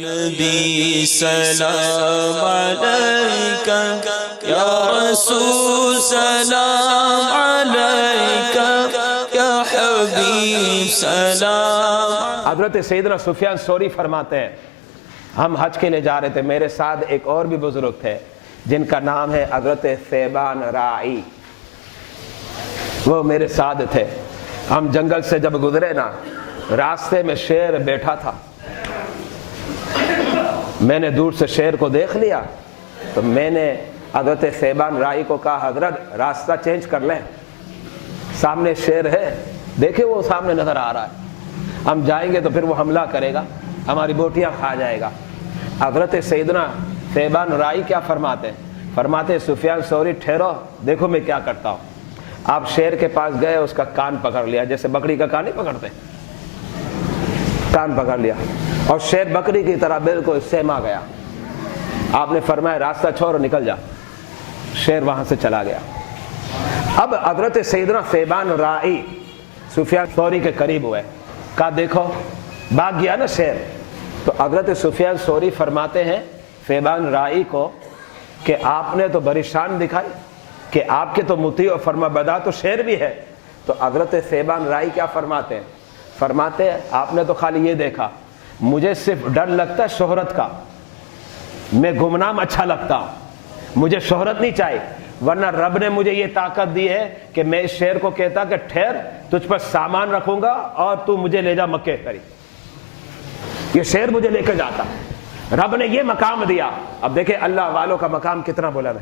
نبی سلام علیکہ، یا رسول سلام علیکہ، یا حبیب سلام۔ حضرت سیدنا سفیان ثوری فرماتے ہیں ہم حج کے لیے جا رہے تھے، میرے ساتھ ایک اور بھی بزرگ تھے جن کا نام ہے حضرت ثیبان راعی، وہ میرے ساتھ تھے۔ ہم جنگل سے جب گزرے نا، راستے میں شیر بیٹھا تھا، میں نے دور سے شیر کو دیکھ لیا تو میں نے حضرت ثیبان راعی کو کہا حضرت راستہ چینج کر لیں، سامنے شیر ہے، دیکھیں وہ سامنے نظر آ رہا ہے، ہم جائیں گے تو پھر وہ حملہ کرے گا، ہماری بوٹیاں کھا جائے گا۔ حضرت سیدنا ثیبان راعی کیا فرماتے ہیں؟ فرماتے سفیان ثوری ٹھہرو، دیکھو میں کیا کرتا ہوں۔ آپ شیر کے پاس گئے، اس کا کان پکڑ لیا، جیسے بکری کا کان نہیں پکڑتے، کان پکڑ لیا اور شیر بکری کی طرح بالکل سہما گیا۔ آپ نے فرمایا راستہ چھوڑ نکل جا، شیر وہاں سے چلا گیا۔ اب حضرت سیدنا ثیبان راعی سفیان ثوری کے قریب ہوئے، کہا دیکھو بھاگ گیا نا شیر۔ تو حضرت سفیان ثوری فرماتے ہیں ثیبان راعی کو کہ آپ نے تو بڑی شان دکھائی کہ آپ کے تو مطیع و فرما بردار تو شیر بھی ہے۔ تو حضرت ثیبان راعی کیا فرماتے ہیں؟ فرماتے ہیں آپ نے تو خالی یہ دیکھا، مجھے صرف ڈر لگتا ہے شہرت کا، میں گمنام اچھا لگتا ہوں، مجھے شہرت نہیں چاہیے، ورنہ رب نے مجھے یہ طاقت دی ہے کہ میں اس شیر کو کہتا کہ ٹھہر تجھ پر سامان رکھوں گا اور تو مجھے لے جا مکے قریب، یہ شیر مجھے لے کے جاتا، رب نے یہ مقام دیا۔ اب دیکھیں اللہ والوں کا مقام کتنا بلند ہے۔